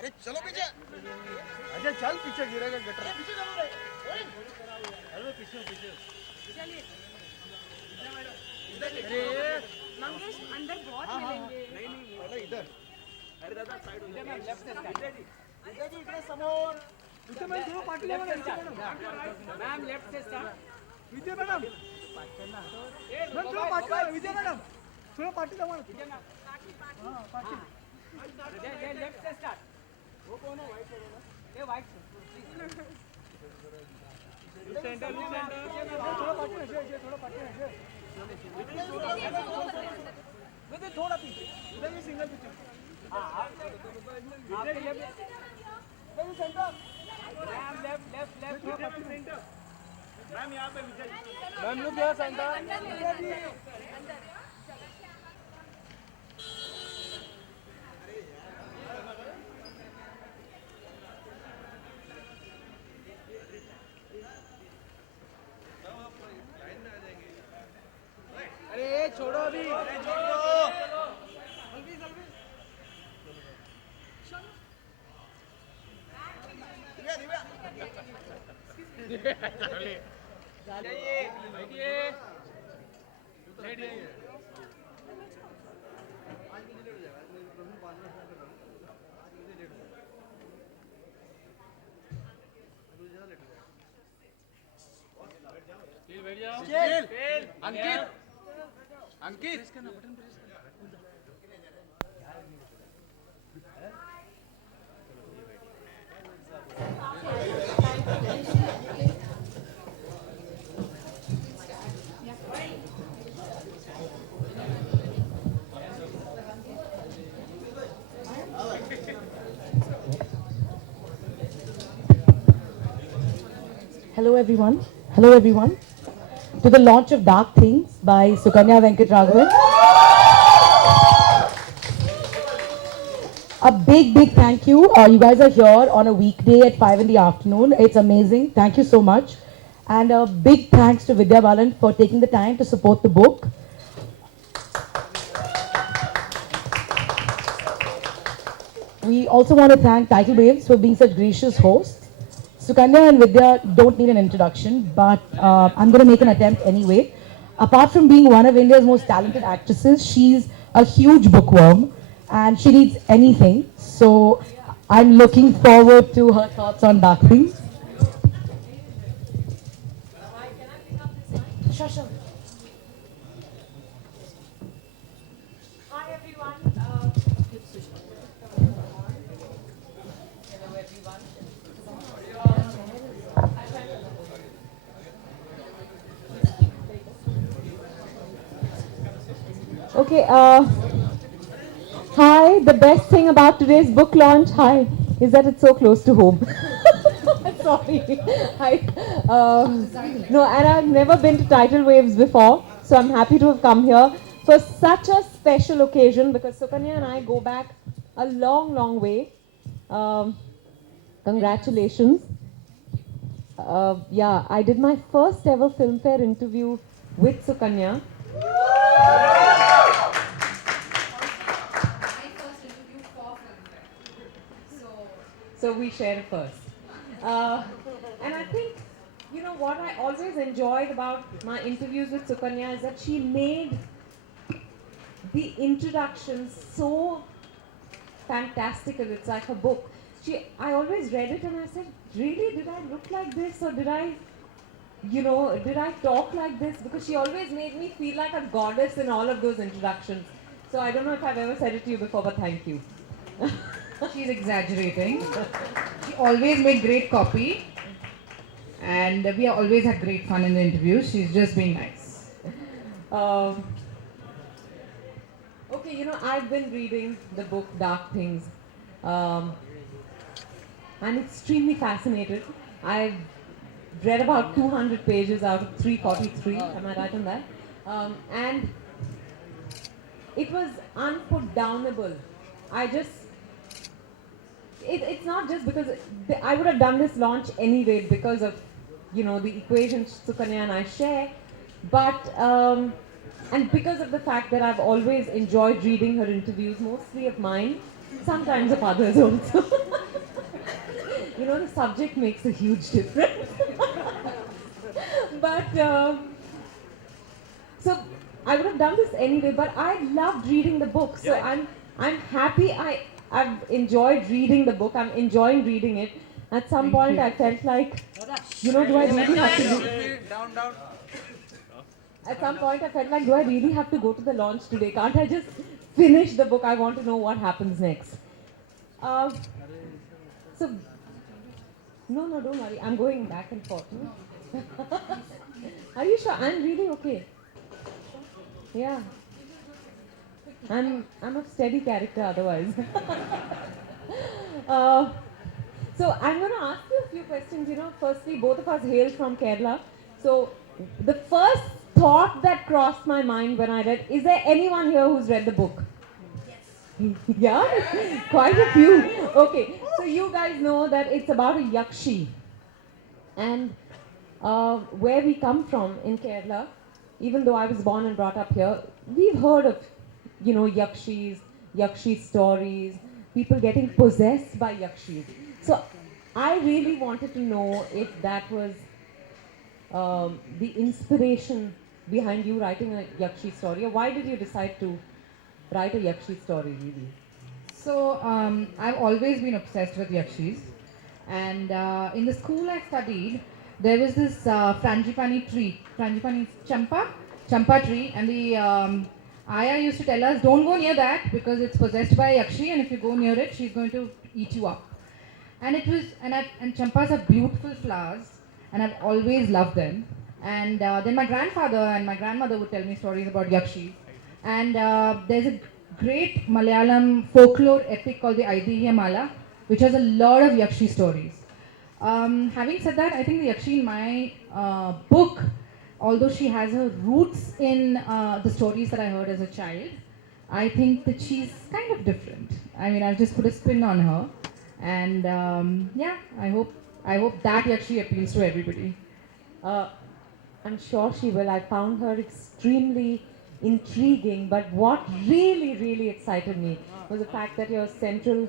अरे चलो पीछे। अजय चल पीछे गिरेगा गटर। पीछे चलो रे। अरे पीछे पीछे। चलिए। मंगेश अंदर बहुत मिलेंगे। नहीं पहले इधर। अरे दादा साइड हो जाए। लेफ्ट से विद्या जी इधर समोर। विद्या मैम थोड़ा पार्टी लेवल मैम लेफ्ट से स्टार्ट। विद्या मैडम। मैम थोड़ा पार्टी विद्या मैडम। थोड़ा पार्टी लेवल। विद्या मैम। हां पार्टी। ये लेफ्ट से स्टार्ट। वो कौन है व्हाइट वाला? ये व्हाइट सेंटर थोड़ा पार्टी है थोड़ा पार्टी है विद थोड़ा पीछे इधर भी सिंगल पीछे हां आपके लेफ्ट इधर सेंटर मैम लेफ्ट थोड़ा पार्टी सेंटर मैम यहां पे विजय मैम लोग यहां सेंटर विजय जी छोड़ो अभी छोड़ो जल्दी जल्दी दिव्या चलिए जाइए बैठिए बैठिए आज कितनी लेट हो जाएगा आज मेरे प्रभु 5 मिनट से आज मुझे लेट हो जाएगा मुझे ज्यादा लेट हो जाएगा बैठ जाओ अंकित अंकित इसका button press Hello everyone. Hello everyone. To the launch of Dark Things by Sukanya Venkat Raghavan. A big thank you. You guys are here on a weekday at 5 in the afternoon. It's amazing. Thank you so much. And a big thanks to Vidya Balan for taking the time to support the book. We also want to thank Tidal Waves for being such gracious hosts. Sukanya and Vidya don't need an introduction, but I'm going to make an attempt anyway. Apart from being one of India's most talented actresses, she's a huge bookworm and she reads anything. So I'm looking forward to her thoughts on Dark Things. Sure. Hi everyone. Okay, hi, the best thing about today's book launch, is that it's so close to home. Sorry. No, and I've never been to Tidal Waves before, so I'm happy to have come here for such a special occasion because Sukanya and I go back a long way. Congratulations. Yeah, I did my first ever Filmfare interview with Sukanya. So we share first. And I think, you know, what I always enjoyed about my interviews with Sukanya is that she made the introduction so fantastical. It's like a book. I always read it and I said, really, did I look like this or did I talk like this? Because she always made me feel like a goddess in all of those introductions. So I don't know if I've ever said it to you before, but thank you. She's exaggerating. She always made great copy, and we always had great fun in the interviews. She's just being nice. Um, okay, I've been reading the book Dark Things. Um, I'm extremely fascinated. I've read about 200 pages out of 343. Am I right on that? And it was unputdownable. I just, it's not just because I would have done this launch anyway because of, the equation Sukanya and I share, but and because of the fact that I've always enjoyed reading her interviews, mostly of mine, sometimes of others also. The subject makes a huge difference. But so I would have done this anyway, but I loved reading the book. So I'm happy I've enjoyed reading the book. I'm enjoying reading it. At some point I felt like, do I really have to do Down. At some point I felt like, do I really have to go to the launch today? Can't I just finish the book? I want to know what happens next. So no, don't worry. I'm going back and forth. No? Are you sure? I'm really okay. Yeah. I'm a steady character otherwise. So I'm going to ask you a few questions. Firstly, both of us hail from Kerala. So the first thought that crossed my mind when I read, is there anyone here who's read the book? Yes. Yeah? Quite a few. Okay. So you guys know that it's about a yakshi. And where we come from in Kerala, even though I was born and brought up here, we've heard of, yakshis, yakshi stories, people getting possessed by yakshis. So I really wanted to know if that was the inspiration behind you writing a yakshi story, or why did you decide to write a yakshi story, really? So I've always been obsessed with yakshis, and in the school I studied, there was this frangipani tree, frangipani champa tree, and the Aya used to tell us, don't go near that because it's possessed by a yakshi, and if you go near it, she's going to eat you up. And it was, and champas are beautiful flowers, and I've always loved them. And then my grandfather and my grandmother would tell me stories about yakshis. And there's a great Malayalam folklore epic called the Aidihya Mala, which has a lot of yakshi stories. Having said that, I think the yakshi in my book, although she has her roots in the stories that I heard as a child, I think that she's kind of different. I mean, I've just put a spin on her, and yeah, I hope that yakshi appeals to everybody. I'm sure she will. I found her extremely intriguing, but what really, really excited me was the fact that your central,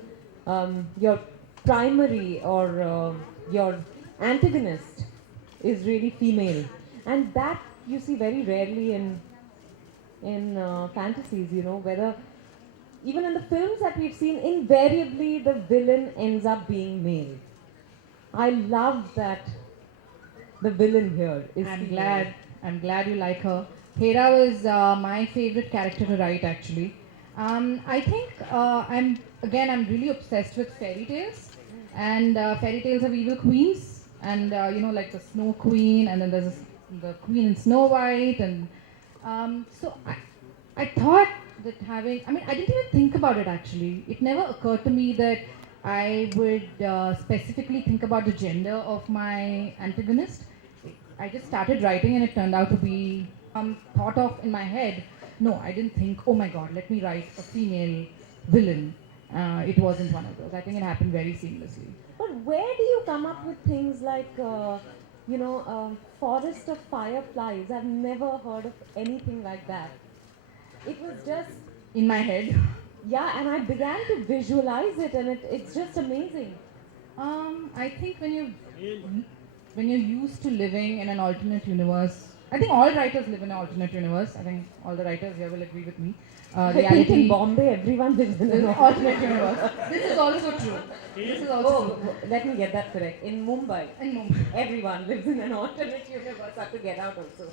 your primary or your antagonist is really female, and that you see very rarely in fantasies. Whether even in the films that we've seen, invariably the villain ends up being male. I love that the villain here is female. I'm glad you like her. Hera was my favorite character to write, actually. I think I'm really obsessed with fairy tales, and fairy tales have evil queens, and like the Snow Queen, and then there's the Queen in Snow White, and so I thought that I didn't even think about it actually. It never occurred to me that I would specifically think about the gender of my antagonist. I just started writing and it turned out to be thought of in my head. No, I didn't think, oh my god, let me write a female villain. It wasn't one of those. I think it happened very seamlessly. But where do you come up with things like, Forest of Fireflies? I've never heard of anything like that. It was just In my head. yeah, and I began to visualize it, and it's just amazing. I think when you're used to living in an alternate universe, I think all writers live in an alternate universe. I think all the writers here will agree with me. I think in Bombay, everyone lives in an alternate universe. This is also true. This is also true. Let me get that correct. In Mumbai, In everyone lives in an alternate universe. I have to get out also.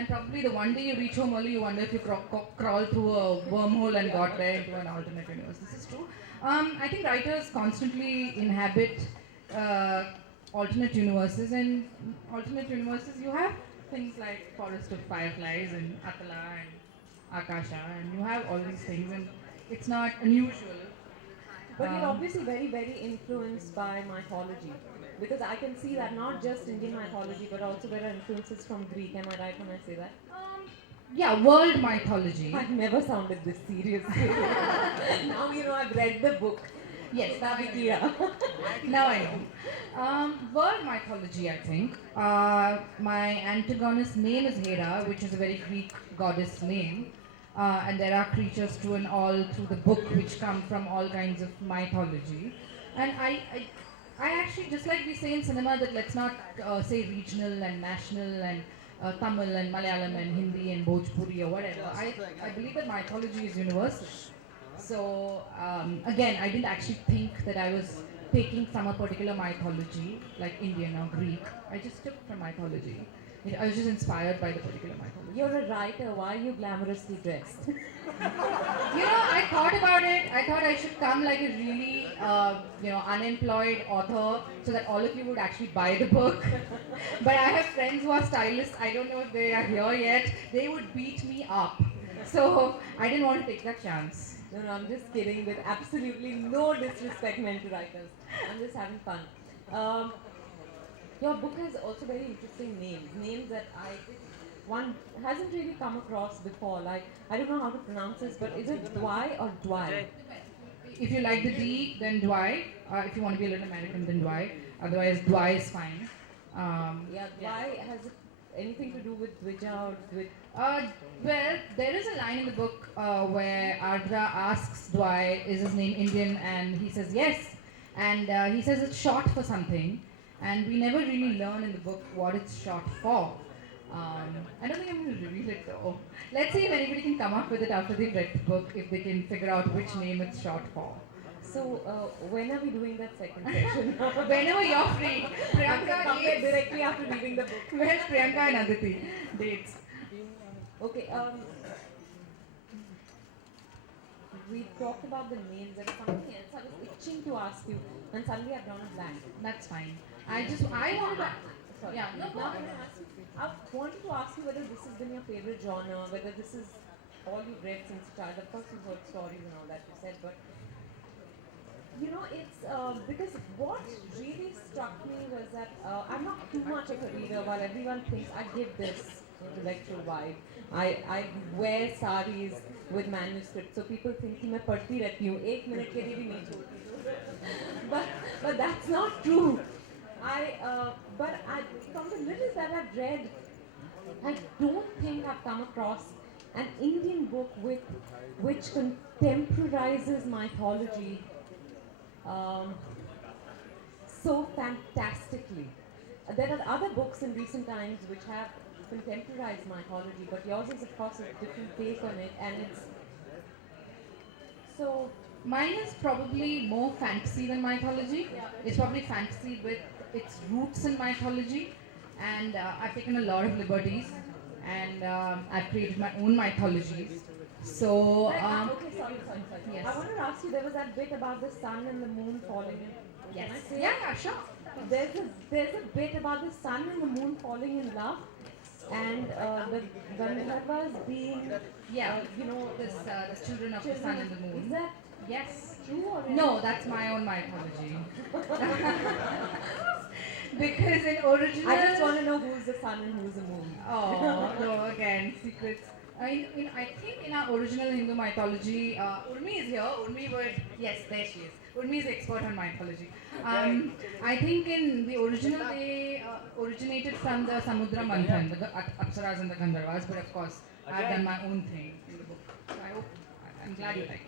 and probably the one day you reach home early, you wonder if you crawl through a wormhole and got there into an alternate universe. This is true. I think writers constantly inhabit uh, alternate universes, and alternate universes you have things like Forest of Fireflies and Atala and Akasha, and you have all these things, and it's not unusual. But you're obviously very, very influenced by mythology. Because I can see that not just Indian mythology, but also there are influences from Greek. Am I right when I say that? Yeah, world mythology. I've never sounded this serious. Now you know I've read the book. Yes, that Vidya. now I know. World mythology, I think. My antagonist's name is Hera, which is a very Greek goddess name. And there are creatures through and all through the book which come from all kinds of mythology. And I actually, just like we say in cinema that let's not say regional and national and Tamil and Malayalam and Hindi and Bhojpuri or whatever. I believe that mythology is universal. So again, I didn't actually think that I was taking from a particular mythology, like Indian or Greek. I just took from mythology. I was just inspired by the particular mythology. You're a writer. Why are you glamorously dressed? I thought about it. I thought I should come like a really, unemployed author, so that all of you would actually buy the book. But I have friends who are stylists. I don't know if they are here yet. They would beat me up. So I didn't want to take that chance. No, I'm just kidding. With absolutely no disrespect meant to writers. I'm just having fun. Your book has also very interesting names that one hasn't really come across before. Like, I don't know how to pronounce this, but is it Dwy or Dwy? If you like the D, then Dwy. If you want to be a little American, then Dwy. Otherwise, Dwy is fine. Dwy has it anything to do with Vidya or with? Well, there is a line in the book where Ardra asks Dwy, is his name Indian? And he says yes. And he says it's short for something. And we never really learn in the book what it's short for. I don't think I'm going to reveal it though. Let's see if anybody can come up with it after they've read the book, if they can figure out which name it's short for. So, when are we doing that second session? Whenever you're free. Priyanka come dates. directly after reading the book. Where's Priyanka and Aditi? Dates. Okay, we talked about the names. There was something else I was itching to ask you, and suddenly I've drawn a blank. That's fine. I wanted to. Sorry. Yeah, no, Now I wanted to ask you whether this has been your favorite genre, whether this is all you've read since child. Of course, you've heard stories and all that you said, but it's because what really struck me was that I'm not too much of a reader. While everyone thinks I give this intellectual vibe, I wear saris with manuscripts, so people think कि मैं पढ़ती रहती हूँ, 1 minute के लिए भी नहीं छोड़ती. But that's not true. From the little that I've read, I don't think I've come across an Indian book which contemporizes mythology so fantastically. There are other books in recent times which have contemporized mythology, but yours is of course a different take on it, and it's so. Mine is probably more fantasy than mythology. It's probably fantasy with its roots in mythology, and I've taken a lot of liberties, and I've created my own mythologies. So, okay, sorry. Yes. I wanted to ask you, there was that bit about the sun and the moon falling in. Yes. Can I say Yeah, sure. There's a bit about the sun and the moon falling in love, and the Gandharvas being, the children of the sun and the moon. Is that Yes. true or No, that's my own mythology. Because in original... I just want to know who's the sun and who's the moon. Oh, no, again, secrets. I think in our original Hindu mythology, Urmi is here. Urmi would... Yes, there she is. Urmi is expert on mythology. I think in the original, they originated from the Samudra Manthan, the Apsaras and the Gandharvas, but of course, I've done my own thing in the book. So I'm glad you like it.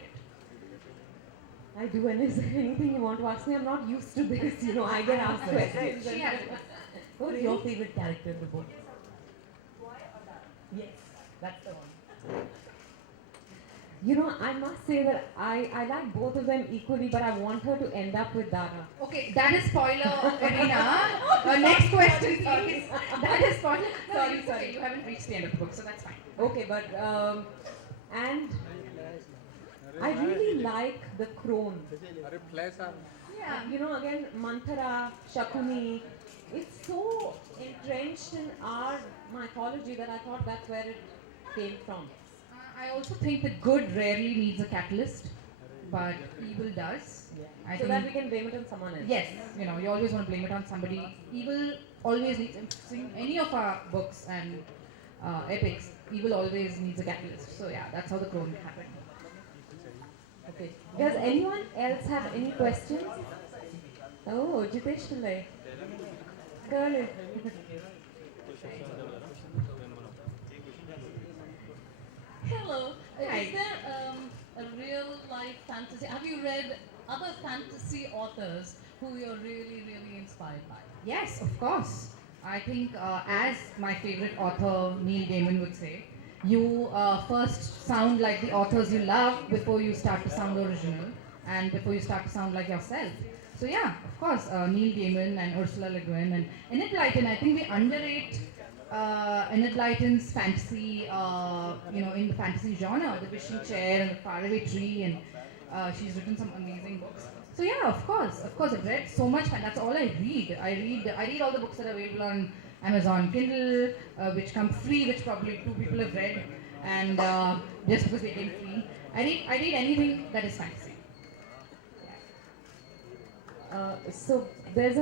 I do, and is there anything you want to ask me? I'm not used to this, I get asked questions. Who's your favorite character in the book? Yes, that's the one. You know, I must say that I like both of them equally, but I want her to end up with Dara. Okay, that is spoiler arena. Next question, please. That is spoiler. No, Sorry, it's sorry. okay. You haven't reached the end of the book, so that's fine. Okay, but and I really like the crone. Yeah. You know, again, Manthara, Shakuni, it's so entrenched in our mythology that I thought that's where it came from. I also think that good rarely needs a catalyst, but evil does. I So think that we can blame it on someone else. yes, you know, you always want to blame it on somebody. Evil always needs, in any of our books and epics, evil always needs a catalyst. So yeah, that's how the clone happened. Okay. Does anyone else have any questions? Oh, Jitesh Pillai. Girl. Hello. Hi. Is there a real life fantasy? Have you read other fantasy authors who you're really, really inspired by? Yes, of course. I think, as my favorite author Neil Gaiman would say, you first sound like the authors you love before you start to sound original and before you start to sound like yourself. So yeah, of course, Neil Gaiman and Ursula Le Guin and Enid Blyton. I think we underrate Enid Blyton's fantasy, in the fantasy genre, The Wishing Chair and The Faraway Tree, and she's written some amazing books. So yeah, of course, I've read so much, and that's all I read. I read all the books that are available on Amazon Kindle, which come free, which probably 2 people have read, and just because they came free. I read anything that is fantasy. So there's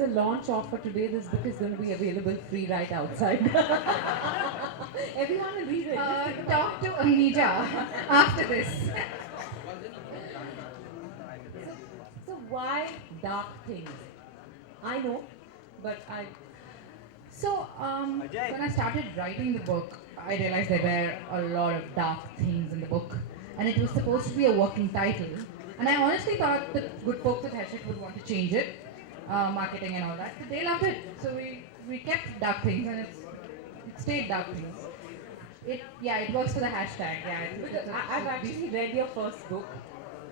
a launch offer today. This book is going to be available free right outside. Everyone will read it. Talk to Amnesia after this. So why dark things? I know, but So, when I started writing the book, I realized there were a lot of dark themes in the book, and it was supposed to be a working title. And I honestly thought the good folks at Hachette would want to change it, marketing and all that, but they loved it. So we kept dark things, and it stayed dark things. It works for the hashtag. Yeah, because I've actually read your first book,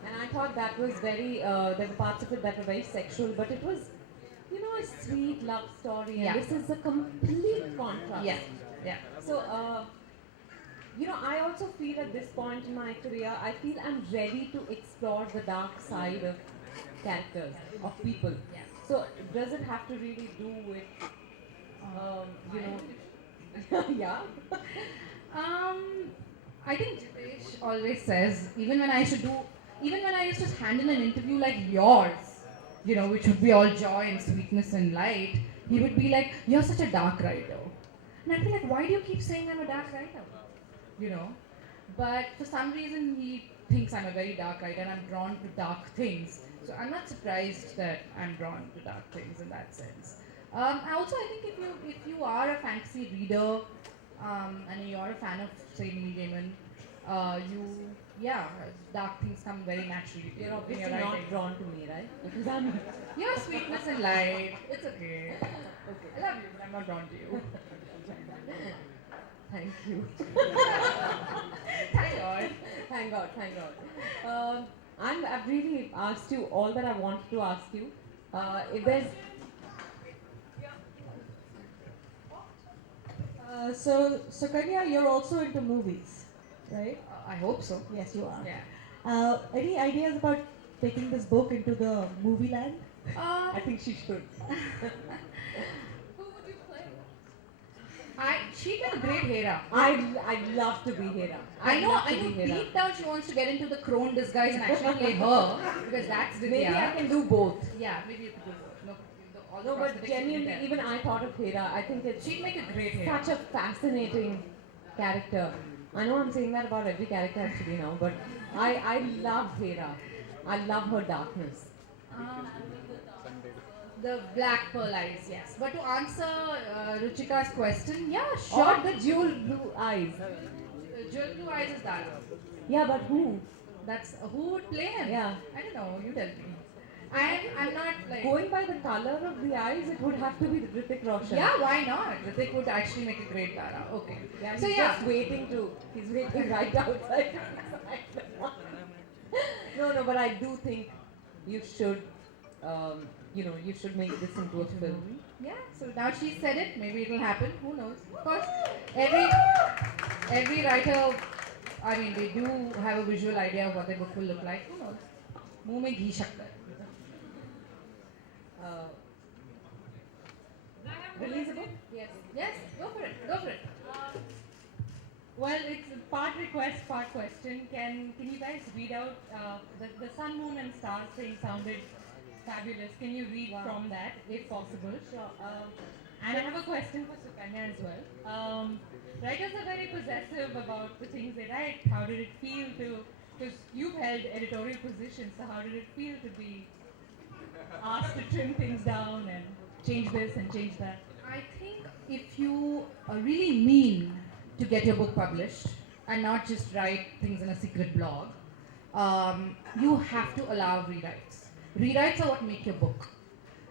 and I thought that was very. There were parts of it that were very sexual, but it was, you know, a sweet love story, and Yeah. this is a complete contrast. yeah. So, you know, I also feel at this point in my career, I feel I'm ready to explore the dark side of characters, of people. Yeah. So, does it have to really do with, you know, yeah? I think Jitesh always says, even when I used to hand in an interview like yours, which would be all joy and sweetness and light, he would be like, "You're such a dark writer." And I'd be like, "Why do you keep saying I'm a dark writer?" But for some reason, he thinks I'm a very dark writer and I'm drawn to dark things. So I'm not surprised that I'm drawn to dark things in that sense. Also, I think if you are a fantasy reader, and you're a fan of, say, Neil Gaiman, dark things come very naturally. You're in obviously your not writing. drawn to me, right? Because I'm. You're sweetness and light. It's okay. I love you, but I'm not drawn to you. Thank you. Thank God. Thank God, thank God. I've really asked you all that I wanted to ask you. If there's. So Kanya, you're also into movies, right? I hope so. Yes, you are. Yeah. Any ideas about taking this book into the movie land? I think she should. Who would you play? She'd been a great Hera. I'd love to be Hera. I know, I'd love to be Hera. deep down she wants to get into the crone disguise and actually play her, because that's Vidya. Maybe I can do both. Yeah, maybe you could do both. All the No, but prosthetics genuinely, would be even I thought of Hera. I think it's she'd make a great Hera. such a fascinating character. I know I'm saying that about every character actually now, but I love Hera. I love her darkness. The black pearl eyes, yes. But to answer Ruchika's question, yeah, Or sure. the jewel blue eyes. Jewel blue eyes is Dara. Yeah, but who? That's who would play him? Yeah. I don't know. You tell me. I'm not like. Going by the color of the eyes, it would have to be Hrithik Roshan. Yeah, why not? Hrithik would actually make a great Tara. Okay. Yeah, So he's yeah. just he's waiting right outside. No, but I do think you should, you should make this into a film. Yeah, so now she said it, maybe it'll happen, who knows? Of course, every writer, I mean, they do have a visual idea of what their book will look like, who knows? मुंह में घी शक्कर. Release a book? Yes, go for it. Well, it's a part request, part question. Can you guys read out the sun, moon, and stars thing sounded fabulous. Can you read from that, if possible? Sure. And I have a question for Sukanya as well. Writers are very possessive about the things they write. How did it feel to, because you've held editorial positions, so how did it feel to be asked to trim things down and change this and change that? I think if you really mean to get your book published and not just write things in a secret blog, you have to allow rewrites. Rewrites are what make your book.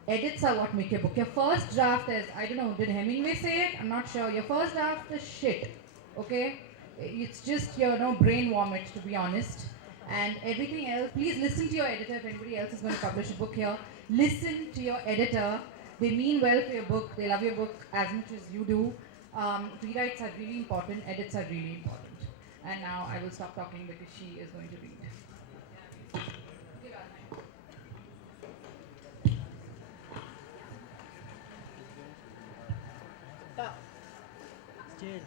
Edits are what make your book. Your first draft is, I don't know, did Hemingway say it? I'm not sure. Your first draft is shit, okay? It's just your brain vomit, to be honest. And everything else, please listen to your editor. If anybody else is going to publish a book here, listen to your editor. They mean well for your book. They love your book as much as you do. Rewrites are really important. Edits are really important. And now I will stop talking because she is going to read. Jade.